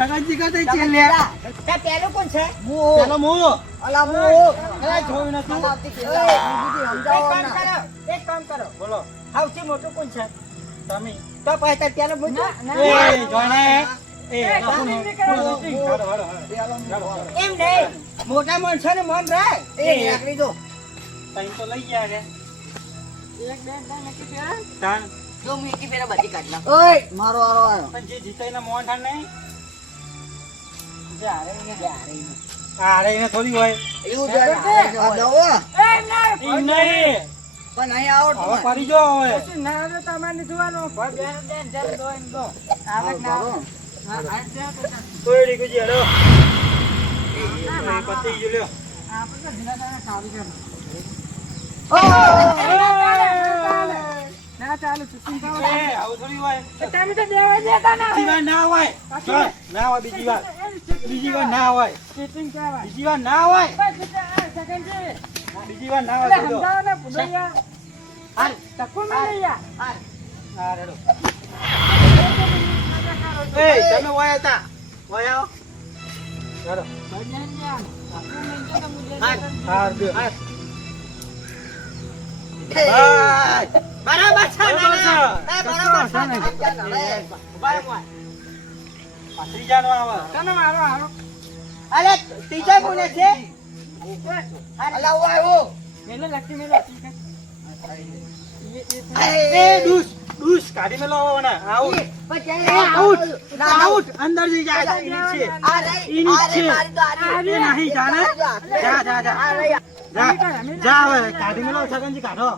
છગનજી કા તે ચેલ લે તે પેલો કોણ છે પેલો મો અલા મો અરે જોઈ નતું એક કામ કરો બોલો સૌથી મોટું કોણ છે તમે તો પછી પેલો પૂછો એ જોણે એમ નહીં મોટા માણસો ને મન રહે એ આકડી દો ટાઈમ તો લઈ ગયા કે એક બે નક્કી કર્યા તાણ જો હું એકી પેલા બધી કાઢ નાખ ઓય મારો આરો આયો પણ જે જીતાઈને મોહન ઠાણ નહીં જારે આરે થોડી હોય એવું જારે આ દવો એ ના ઈ નહીં પણ અહીં આવડતું હવે પડી જો હવે પછી ના આવે તમારે જોવાનો ભાઈ બેન બેન જર દો એમ દો આવે ના આવે હા આ દે તો કોઈ રી ગુજી હેડો એ પતી ગયો લ્યો આપણે તો ધીરાદાને કાવી છે ના ચાલુ ચૂકીને પાવ એ આવું થોડી હોય તમે તો દેવા દેતા ના બીજી વાર ના હોય ચાલ, ના હોય બીજી વાર ના હોય ચીટિંગ કહેવાય બીજી વાર ના હોય બસ સેકન્ડ છે બીજી વાર ના એટલે હોય બોલો. સમજાવો ને ભૂલૈયા હાલ તકુ મળ્યા હાલ હા રેડો એ તમે હોય હતા હોય આવો રેડો હા દે હાલ બસ બરાબર છે બરાબર છે. બરાબર છે બરાબર પાત્રી જાનો આવે તને મારો હારો અલે ત્રીજા કોને છે અલા ઓ આવ્યો મેલે લખી મેલે એ ડૂસ કાઢી મેલો આવો ને આઉટ આઉટ આઉટ અંદર જઈ જાય ઈ છે ઈ નીચે એ નહીં જાને જા જા જા જા હવે કાઢી મેલો છગનજી કાઢો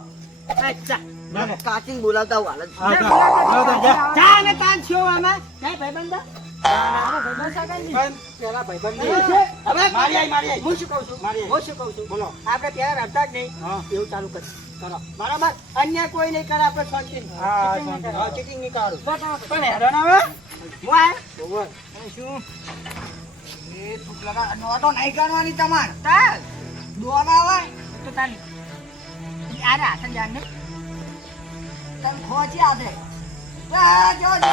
અચ્છા ના ના કાચિંગ બોલાવતા હું હાલત હા જા જા જા ને તાન છો આમાં કઈ ભાઈબંધ પણ પેલા ભાઈબંધ હવે મારી આઈ હું શું કહું છું મારી હું શું કહું છું બોલો આપણે ત્યાં રમતા જ નહીં હા એવું ચાલુ કર કરો બરાબર અન્ય કોઈ નહીં કરે આપણે શાંતિ હા, શાંતિ. ચીટિંગ નહીં કરું પણ હેરાન આવે હું આ ઓવર શું એ તું લગા નોટો નહીં કરવાની તમાર તાર દોના આવે તો તારી યાર હાથ જાન ને તમ ખોજી આદે જો જો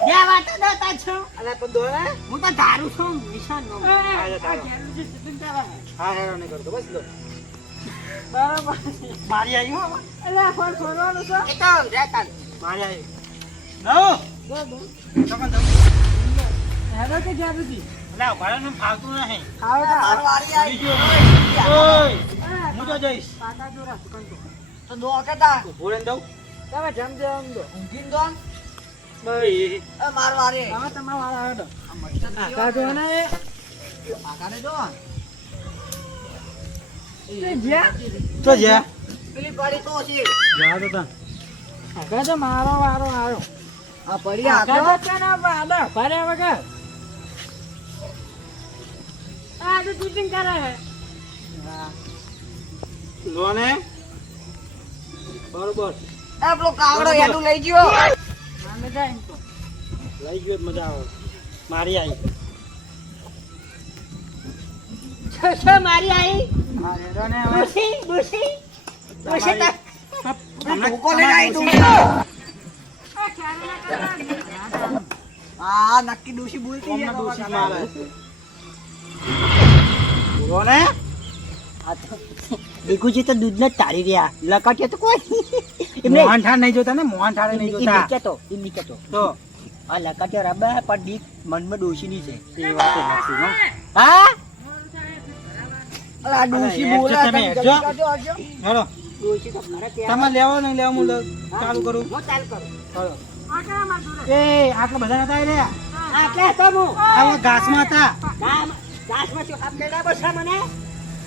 બે વાતો નતા છું અલે પણ દોરા હું તો ધારું છું નિશાન નો હા હેરાન નહીં કરતો બસ લો બરાબર મારી આવી હો એટલે ફોન છોડવાનું છે એ તો રહેતા મારી આવી નો છગન દો હેરો કે જ્યાં સુધી અલે ભાડાનું ફાવતું નહીં ખાવ મારો વારી આવી બીજો ઓય હું તો જઈશ કાકા જોરા સુકંતો તો દો કેતા ઉભો રહીને દઉં તમે જમ જમ દો ઊંઘીન દો બઈ એ મારો વારી હવે તમારો વાળા આવ્યો કાકા કાકા જો ને કાકાને જો એ જ્યાં તો જા પેલી પડી તો છે જા તો તા કાકા તો મારો વારો આવ્યો આ પડી કાકા આતો તો તેના વાદા ભરે વગર આ તો ચીટિંગ કરે છે લો ને બરોબર એ પેલો કાવડો યાદું લઈ ગયો આમે જાય એમ તો લઈ ગયો તો મજા આવે મારી આવી છે મારી આઈ હા હેરો ને હવે ડોસી ડોસી ડોસી તા તમને ભૂકો લઈને આવી તું આ નક્કી ડોસી બોલતી તમને છે દોષી મારે બોલો ને દેખુજી તો દૂધ ને તારી રહ્યા લકાટે તો કોઈ એમને મોહન ઠાણ નહીં જોતા ને મોહન ઠાણે નહીં જોતા એમની કેતો તો આ લકાટે રબા પણ દીક મનમાં ડોસી ની છે એ વાત એ નથી હો હા અલા ડોસી અરે, બોલા તમે તમે જો. જલ્દી કરજો. હેલો ડોસી તો મારે ત્યાં તમે લેવો નહીં લેવો હું ચાલુ કરું હું ચાલ કરું હેલો આ કે માર જોડે એ આટલા બધા નતા રહ્યા આ કે તો હું આ ઘાસમાં હતા ગાસમાં શું આપ લેલા બસા મને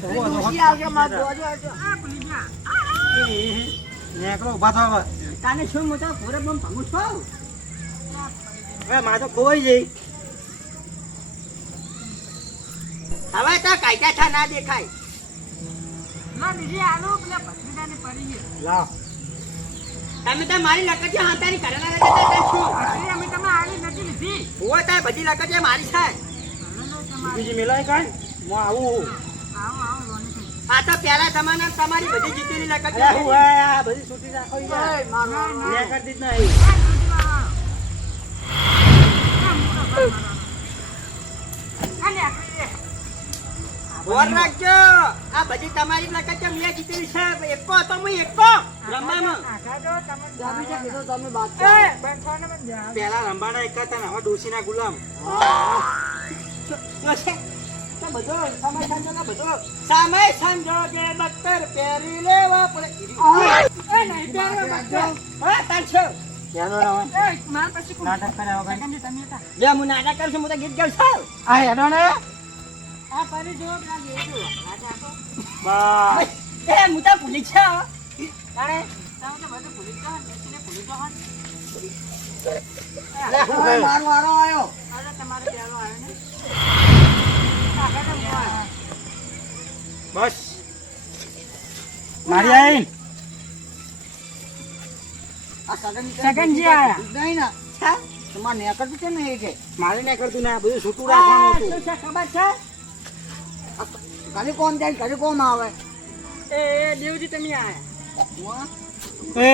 ઓહો, ડોસી આવજો માર જોજો આવજો આ ભૂલી ગયા નેકરો ઉભા થાવ તાને શું મોટા પૂરે બમ ભંગું છો હવે માં તો ખોવાઈ જઈ હવે તો કાયદા થા ના દેખાય ના બીજી આલો પેલા ભત્રીજાને પડી ગઈ લાવ તમે તો મારી લકડીઓ હાંતાની કરેલા રહેતા હતા શું ભત્રી અમે તમે આલી નથી લીધી હોય તો બધી લકડીઓ મારી છે બીજી મેલાય કાંઈ હું આવું આવો આવો લોની થઈ આ તો પહેલા તમારે તમારી બધી જીતેલી અરે હું લકડીઓ હોય આ બધી છૂટી રાખો યાર લે કરતી જ નહીં ધોર રાખજો આ બધી તમારી લગત છે મેં જીતેલી છે એકો તો હું એકો રમવામાં આખા જો તમે જામી છે કીધું તમે બાત એ બેઠો ને મને જા પેલા રંબાના એક હતા ને હવે ડોશીના ગુલામ તો બધો સમય સંજોગે બધો સમય સંજોગે બખ્તર પહેરી લેવા પડે એ નહીં પ્યારો બાજો હા તાર છો યાનો રાવણ એ માર પછી કોણ નાટક કર્યા વગર સેકન્ડ તમે હતા જે હું નાટક કરું છું હું તો ગીત ગાઉં છું આ હેડો ને આ પરી જો પેલા બેઠો રાજા આપો બસ એ હું તો ભૂલી છે તારે તમે તો બધું ભૂલી જાઓ બેસીને ભૂલી જાઓ મારો વારો આવ્યો અરે તમારે પ્યારો આવ્યો ને આખા તો હું આવ્યો. બસ મારી આઈન આ સગનજી આયા. નહીં ને હા તમારે નેકળતું છે ને એ કે મારે નહીં કરતું ને આ બધું છૂટું રાખવાનું શું હતું છે ખબર છે ઘરે કોણ જાય ઘરે કોણ આવે એ દેવજી તમે આયા એ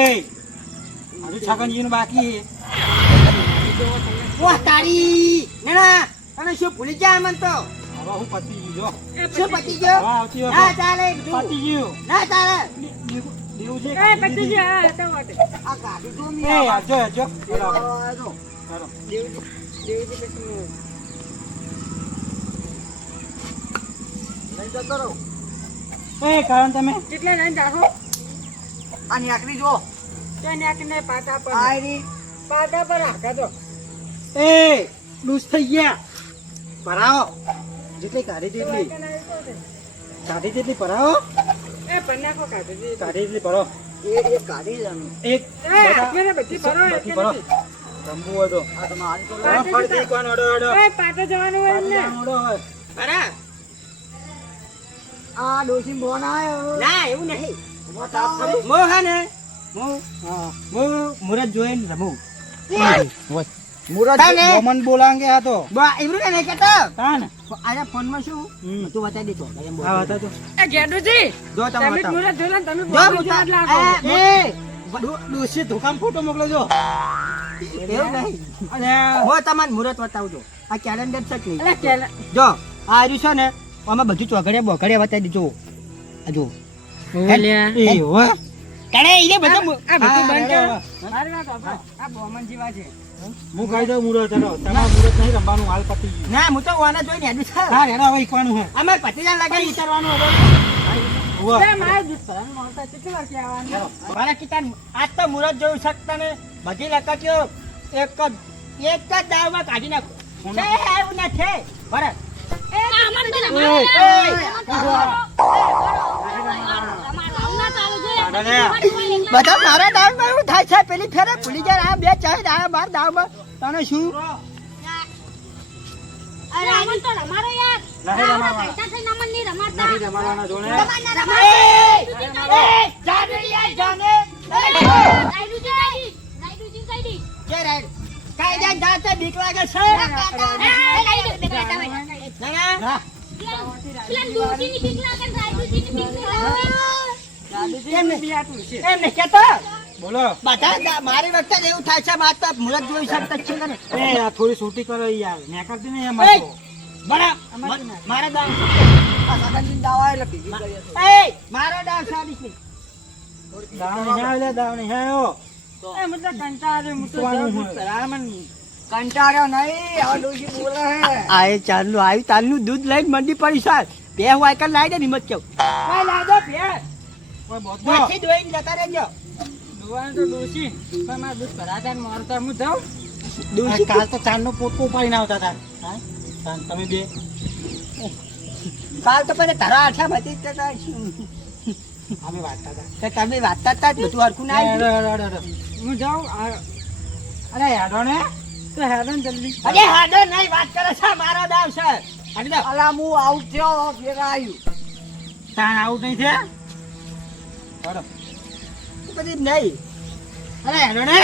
હજુ છગનજીનું બાકી વાહ તારી ના તને શું ભૂલી જાય મન તો હવે હું પતી ગયો એ શું પતી ગયો હવે આવતી ના વખત ચાલે બધું. પતી ગયું ના ચાલે દેવું છે એ પતિજી આયા હતા વાટે આ ગાડી તો એ મી આવે. આવજો આવજો બરાબર આજો. ચાલો દેવજી પછી લઈ જતો રહો. એ કારણ તમે કેટલા લઈને જાહો આ નેકળી જો તે નાકને પાટા પર આયરી પાટા પર આખા તો એ લૂઝ થઈ ગયા ભરાવો જેટલી કાઢી તેટલી કાઢી તેટલી ભરાવો એ પન્નાકો કાઢી કાઢી તેટલી ભરો એ ગાડી જાનું એક એ આપીને બધી ભરો બધી ભરો રમવું હોય તો આ તો મારી તો હા, ફરતી એકવાર ઓડો ઓડો એ પાટો જવાનું હોય એમને ઓડો હોય અરે આ ડોસી બોન આયો ના એવું નહીં મો હા ને હું મુરત જોઈને રમું મુરત ને મોમન બોલાંગે આ તો બા એવું નહીં કહેતો તાન આરે ફોન માં શું હમ. તું બતાવી દીધો એમ બોલ. હા હતા તો એ ગેડુજી જો તમે તમે બતાવો. મુરત જોલા તમે જો બોલો મુતા- એટલે આગો એ ડોશી ધોકામ ફોટો મોકલો જો એવું નહીં અને હો તમારે મુહૂર્ત બતાવજો આ કેલેન્ડર છે કે નહીં? એટલે કેલા જો આ રહ્યું છે ને આમાં બધું ચોઘડિયા બોઘડિયા બતાવી દીધો આ જો ઓલ્યા એ હો કરે ઈને બધું આ બધું હા, બંધ હા, કરો હા. મારી વાત આપો આ બોમન જીવા છે હું કહી દઉં મુરત હેડો તમારું મુરત નહીં રમવાનું હાલ પતી ગયું ના હું તો ઓના જોઈને હેડું છે હા હેડો હવે ઈકવાનું હે અમાર પતિના લગન ઉતરવાનું હતું ઉભા. તે મારે દુશ્મન મળતા કેટલી વાર કહેવાનું મારા કિતાન આજ તો મુહૂર્ત જોયું શકતા ને બધી લકટીઓ એક જ દાવમાં કાઢી નાખો છે એવું ના છે બરાબર બધા મારા દાવમાં એવું થાય છે પેલી ફેરે ભૂલી જાય આ બે ચાર દાવ બાર દાવમાં તને શું અરે અમન તો રમાડો યાર નહીં આવડા રમાડવાના. પૈસા થઈને અમન નહીં રમાડતા નહીં રમાડવાના જોને જાને યાર જાને રાયડુજી સાઈડી કે રે કાઈ જાય જાતે બીક લાગે છે ના ના પેલા દૂધીની બીક લાગે ને રાયડુજીની બીક લાગે એમ નહીં. બિયાતું છે એમ નહીં કહેતા બોલો બધા મારી વખતે જ એવું થાય છે માત્ર મુહૂર્ત જોઈ શકતા જ છે ને એ આ થોડી છૂટી કરો યાર મેં કરતી નહીં એમ એ, તો. બરા મારા દાવ એ મારો દાવ સાબિત દાવ નહીં આવે, દાવ નહીં આવ્યો. એ મુદ્દા કંટાળે હું તો સુવાનું જાઉં હોય. છું રામન કંટાળ્યો નહીં હવે ડોશી બોલે આ એ ચાલનું આવ્યું તાલનું દૂધ લઈને મંડી પડી સાલ બે વાયકલ લાવી દે હિંમત કેવું કઈ લાવી દો બે કોઈ બોધો. પછી દોઈને જતા રહેજો દુવાનું તો ડોશી પણ મારા દૂધ ભરાતા ને મારતા હું જાઉં આ કાલ તો ચાંદનો પોટકો ઉપાડીને આવતા હતા હા? ચાંદ તમે બે કાલ તો પછી તારા આઠા બધી જ જતા હશું. અમે વાંચતા હતા તો તમે વાંચતા હતા જ બધું હરખું ના હેડો, આવ્યું. હેડો, હેડો. હું જાઉં અરે હેડો ને તો હેડો ને જલ્દી અરે હાડો નહીં વાત કરે છે મારો દાવ છે હાડી દો અલા હું આઉટ થયો ફેરા આવ્યું તાણ આઉટ નહીં થયા હેડો. બધી નહીં અરે હેડો ને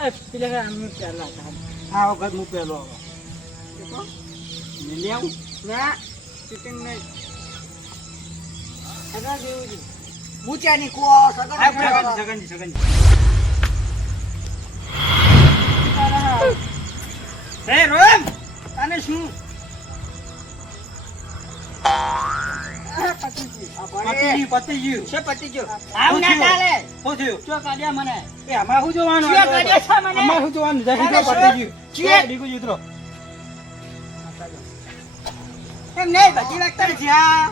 એ પેલા આમ પહેલા હતા આ વખત હું પેલો લઈ આવું ના ચિકન નહીં હેડો દેવજી પૂછ્યાની કો સગન સગનજી, સગનજી. હે રોમ તને શું પતી ગયું. છે પતી ગયો આવું ના ચાલે શું થયું? ચો કાઢ્યા મને એ આમાં શું જોવાનું? શું કાઢ્યા છે મને? આમાં શું જોવાનું? જય અરે હિન્દ પતી ગયું. છીએ. ડીગુજી ઉતરો. એમ નહીં બધી વાત કરે છે આ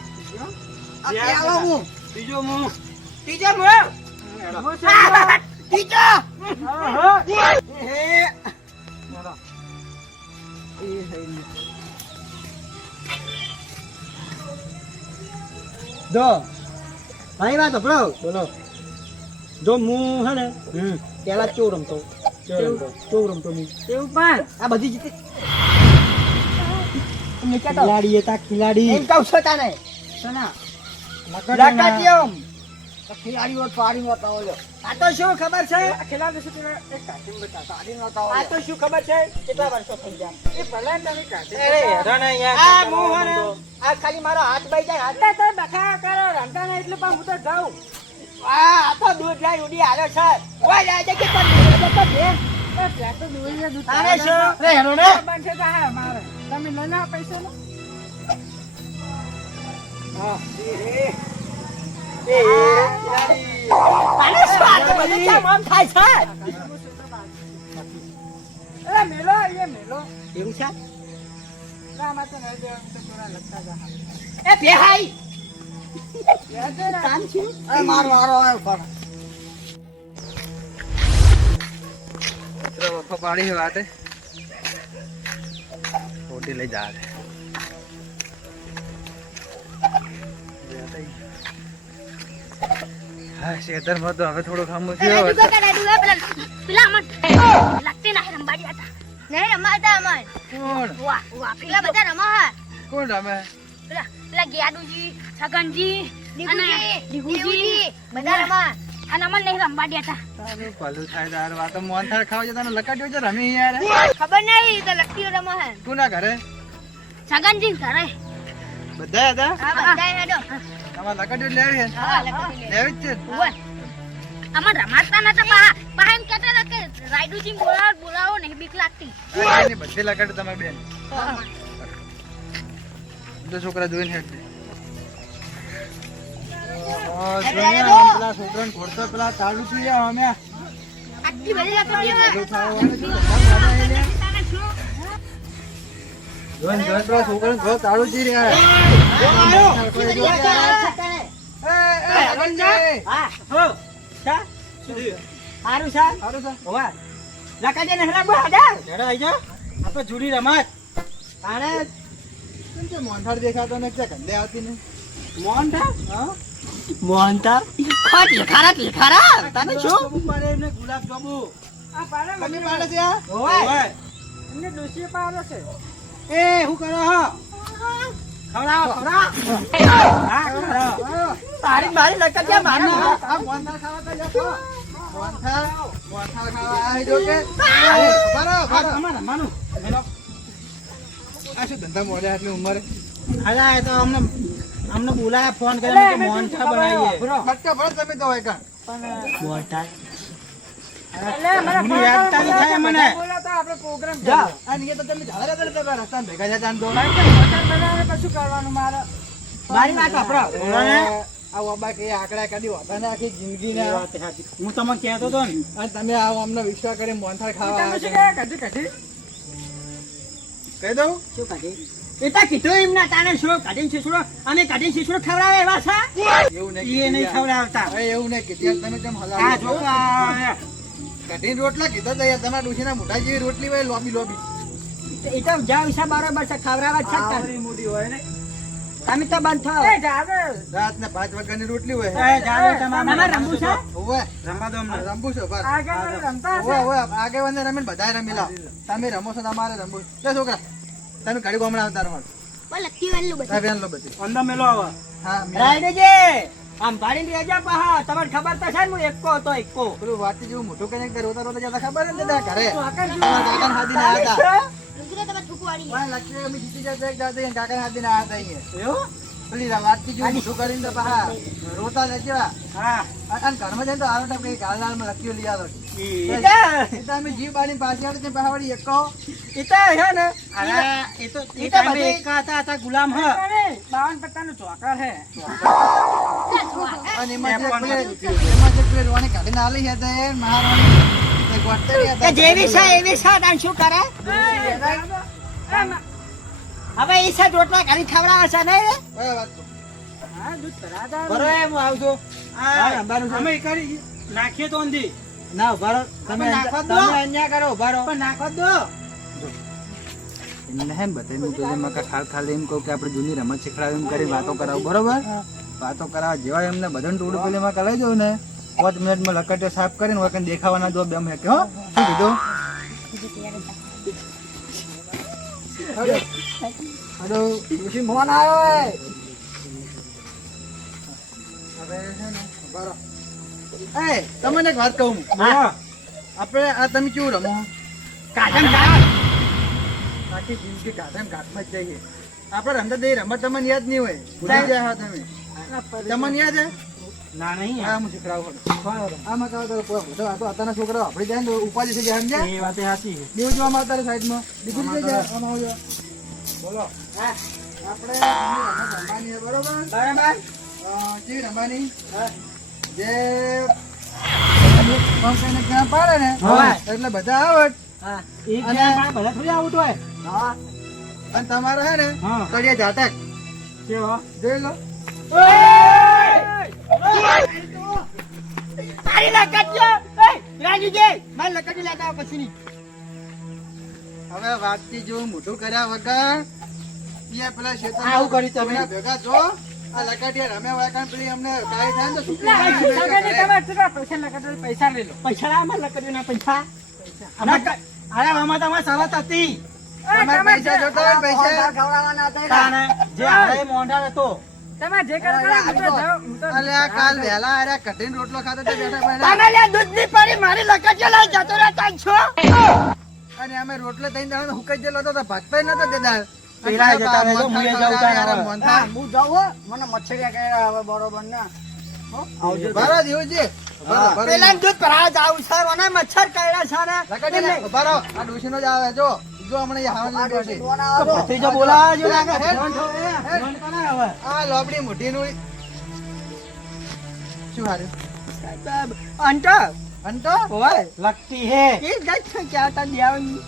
જ્યાં આવો હું બીજો મું. ત્રીજો મોં ત્રીજો જો ભાઈ વાત સાંભળો. બોલો. જો હું હે ને પેલા ચો રમતો. ચો રમતો હું. એવું પણ આ બધી જીતી તમને કહેતો ખિલાડી હતા ખિલાડી. એમ કહું છો તાને શના? લકાતી આમ ખિલાડી હોત પાડી નહોતા ઓલો આ તો શું ખબર છે ખેલાડી છે પેલા એક કાઢીને બતાવો. પાડી નહોતા ઓલો આ તો શું ખબર છે કેટલા વર્ષો થઈ ગયા એ ભલા તમે કાઢી અરે હેરાને યાર. આ મોહન આ ખાલી મારો હાથ બાઈ જાય હાથ તો બખા કરો રમતા નહીં એટલે પણ હું તો જાઉં આ તો દૂધ લાઈ ઉડી હાલે છે ઓય જાય છે કે પણ ત્યાં તો દોરીએ દૂધ આને શું અરે હેરાને. બનશે તો હા મારે તમે લઈ ના પૈસા ને આને શું આ બધું કેમ આમ થાય છે અરે મેલો એ મેલો એવું છે ના માં તો નહીં દેવાનું તો થોડા લગતા જા એ બેહાઈ યાદ ને કામ છે અરે મારો આવ્યો પર પાડી વાતે ખોટી લઈ જા. હા શેતરમાં તો હવે થોડું ખામોશ પેલા થયો. દુગા કાઢા, દુગા પેલા અમન લાગતે ના રંબાડી હતા. નહીં રમાતા અમન. કોણ વાહ, વાહ, પેલા બધા રમા હા. કોણ રમે? પેલા ગયાડુજી, છગનજી, અને દીગુજી, બધા રમા. અને અમન નહીં રંબાડી હતા. તારું ભલું થાય તાર વાતો મોહનથાળ ખાવા જતા લકાટ્યો છે રમી યાર. ખબર નહીં તો લકીઓ રમા હે. કોના ઘરે? છગનજી ઘરે. બધા હતા? હા, બધા હેડો. આમાં લકાટ્યો લેવી છે? હા, લકીઓ લે. લેવી જ છે. ઓય. અમન રમાડતા નતા પા. પા એમ કહેતા હતા કે રાયડુજી બોલાવો નહીં બીક લાગતી. એની બધી લકાટ્યો તમે બેન. તો છોકરા જોઈને હેડ દે. પેલા છોકરાને ખોડતો પેલા ચાલુ છે અમે આટલી બધી લકડીઓ જોઈને પેલા છોકરાને ઘર ચાલુ છે યાર. હા હો સા હારું સા હોવા લકાજે નહરા બો હાડા હેડા આઈ જા. આ તો જૂની રમત. આને કેમ કે મોહનથાળ દેખાતો ને ક્યાં કંદે આવતી ને? મોહનથાળ હા? મોહનથાળ ખોટ લેખારા તને શું જાંબુ પાડે એમને ગુલાબજાંબુ. આ પાડે તમે મને પાડે છે આ? હોવા ઓય. એમને ડોશી પાડો છે એ હું કરો હો? ખવડાવો હા ખવડાવો તારી મારી લકાજે મારનો આ મોહનથાળ ખાવા તો જતો. મોહનથાળ ખાવા આ જો કે બરો અમાર માનું આ શું ધંધા મોડ્યા આટલી ઉંમરે? અલા એ તો અમને બોલાયા ફોન એટલે કરીને અમે મોહનથાળ ખબર બનાવીએ બરો. બટકા ભરો તમે તો હોય કાં. મોહનથાળ એટલે મને મને યાદ તારી થાય મને. બોલાતા આપણે પ્રોગ્રામ જા આ નીચે તો તમે ઝાડા હતા તમે રસ્તામાં ભેગા જતા ને તો. કશું કરવાનું મારે મારી વાત વાપરો બોલોને. આ બાબા કે આંકડા કાઢી હોતા ને આખી જિંદગીના. હું તમને કહેતો તો ને અને તમે આવો અમને વિશ્વાસ કરી મોહનથાળ ખાવા તમે આવ્યા શું છો. કહે કઢી કઢી કહી દઉં? શું કાઢી એ તો કીધું એમના તાને શું કાઢીને શીશડો અમે કાઢીને શીશડો ખવડાવે એવા છે એવું એ નહીં નહીં ખવડાવતા હવે એવું નહીં કીધું તમે કેમ આ હલાવો જો છો? કઢીને રોટલા કીધો તો યાર તમારા ડોશીના મોઢા જેવી રોટલી હોય લોબી લોબી. એ તો જાવ હિસાબ બરોબર છે ખવડાવવા જ છે તાને. આવરી મોટી હોય ને. તમે તો બંધ થાવ એ જાવે રાતના 5 વાગ્યાની રોટલી હોય. એ જાવે તમારે રમવું છે ઓવે. રમવા દો અમને રમવું છે બસ. આગળ રમતા ઓવે હશે ઓવે આગેવાનને રમીને બધાય રમેલા. તમે રમો છો તમારે રમવું છે. લે છોકરા તમે ઘડી ગોમડા આવતા રહો. બોલ લકી વેલું બધું. આ બેન લો બધી. અંદર મેલો આવે હા મેં રાયડજી આમ પાડીને રહેજા પહા તમને ખબર તો છે ને હું એકો હતો એકો પેલું વાટી જેવું મોટું કરીને રોતા રોતા જતા ખબર ને દાદા ઘરે. આગળ તમારા કાકાને હાથીને આવ્યા હતા. રુદ્ર તમે થૂકવાડી. વાહ, લક્ષ્મી અમે જીતી જતા એક દાદા કાકાને હાથીને આવ્યા હતા અહીંયા. એવું પેલી વાટકી જેવું મોટું કરીને તો પાછા રોતા નથી. હા અને ઘરમાં જઈને તો આરો ટાઈમ કઈ ગાળ ગાળમાં લખીઓ લઈ આવ્યો. ઈ તમે જીવ બાની પાછળ છે પહાડી એકો ઈતા હે ને અલા એ તો એ ટાઈમે એકા હતા ગુલામ હ 52 પત્તાનું ચોકર હે અને એમાં જે પેલે રોણે કાઢીને આલી છે તે મહારાણી એક વાટરી હતા જેવી છે એવી છે તાન શું કરે હવે ઈ છે રોટલા ઘરી ખવડાવે છે ને હા દૂધ ભરાતા બરો એમ આવજો હા, અંબાનું છે. અમે કરી નાખીએ તો અંધી ના ઉભારો તમે પણ નાખવા દો. તમે અન્યાય કરો ઉભારો પણ નાખો દો એમને હેમ બતાવી તો મકા ખાલી એમ કહું કે આપણે જૂની રમત શીખડાવ એમ કરી વાતો કરાવું બરોબર વાતો કરાવવા જેવા એમને બધાને ટોળું પેલી માં કરાવી દઉં ને 5 મિનિટમાં લકટે સાફ કરીને વખત દેખાવાના દો બે હે કે હો શું કીધું હેલો ઋષિ મોહન આવ્યો હવે છે ને ઉભારો એ તમને એક વાત કહું હા આપણે આ તમે કેવું રમો કાઢમ કાઢ આખી જિંદગી કાઢમ કાઢમાં જ જઈએ આપણે રમતા તે રમત તમને યાદ નહીં હોય ભૂલી ગયા હા તમે તમને યાદ હે ના નહીં હા હું શીખડાવું આમાં કહો તો આ તો અત્યારના છોકરાઓ આપણી જાય ને તો ઉપાધિ થઈ જાય સમજ્યા એ વાત સાચી છે દેવું જોવામાં અત્યારે સાઈડમાં દીકરી જઈ જાય આમાં આવજો બોલો હા આપણે રમવાની છે બરોબર બરાબર કેવી રમવાની જે પંખાને ક્યાં પાડે ને હોય. એટલે બધા આવડ એક અને- જણા પાસે બધા થોડી આવતું હોય હા અને તમારે હે ને હા. કડિયા જાતક કેવો જોઈ લો તારી લકડીઓ એ રાજુજી માર લકડી લેતા આવો પછી ની હવે વાતથી જો મોઢું કર્યા વગર ઈ પેલા ક્ષેત્ર આવું કર્યું તમે? ભેગા છો આ લકાટિયા રમ્યા વાળા પેલી અમને કાઈ થાય ને તો પૈસા લઈ લો પૈસા આમાં લકડીઓના પૈસા અરે આમાં તમારે શરત હતી તમારે પૈસા જોતા હોય ને પૈસા ખવડાવવાના હતા તાણે જે હારે મોંઢા હતો અલે આ કાલ વહેલા આર્યા કઢીને રોટલો ખાતો તો બેઠા તમે બેઠા લે દૂધ ની પડી મારી લકડીઓ લઈ જતો રહેતા છો અને અમે રોટલો થઈને દાડો હુકાઈ ગયેલો હતો તો ભાગતા નતો દેતા પેલા જતા રહેજો, મુએ જાઉં તારે હવે. હા હું જાઉં હો મને મચ્છરિયા કર્યા હવે બરોબર ના આવજો બારો દેવજી પેલા દૂધ ભરાવા જાવું છે અને મચ્છર કર્યા છે ને બારો આ ડોશીનો જ આવે જો જો હમણાં એ હાવન ડોશી ભત્રીજો બોલાવજો લાગે હે? ફોન થયો, એ, ફોન કોને હવે? આ લોબડી મોઢીનું શું હાર્યું અંટર અંતો ઓય લગતી હે એ ગઈ છે ક્યાં તા દેવાની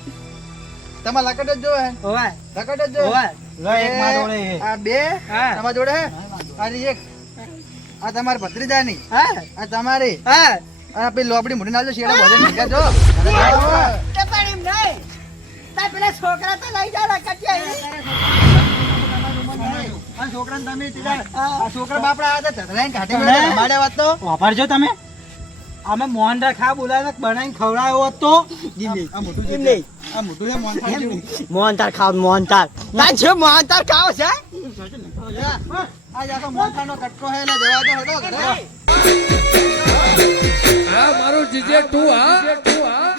તમાર લકટ જ જો હે ઓય લકટ જ જો ઓય લો એક માં જોડે હે આ બે હા. તમાર જોડે હે અને એક આ તમારી ભત્રીજાની હા આ તમારી હા આ પેલી લોબડી મોઢી નાલજો શેડા બધે નીકળે જો એ પણ એમ નહીં તા પેલા છોકરા તો લઈ જા લકડિયા આ છોકરાને તમે તીધા આ છોકરા બાપડા આ હતા ધરાઈને કાઢી તમે? મેળ્યા, રમાડ્યા વાત તો વાપરજો તમે અમે મોહન રખા બોલાવીને બનાવીને ખવડાવ્યો હોત તો આ મોટું એમ છે નહીં. આ મોટું છે મોહનથાળ જેવું. મોહનતાર ખાવ મોહનતાર ના છે મોહનતાર ખાવ છે આ આખો મોહનથાળનો કટકો હે એટલે જવા દો હેડો ઘરે. આ મારું જીજે તું હા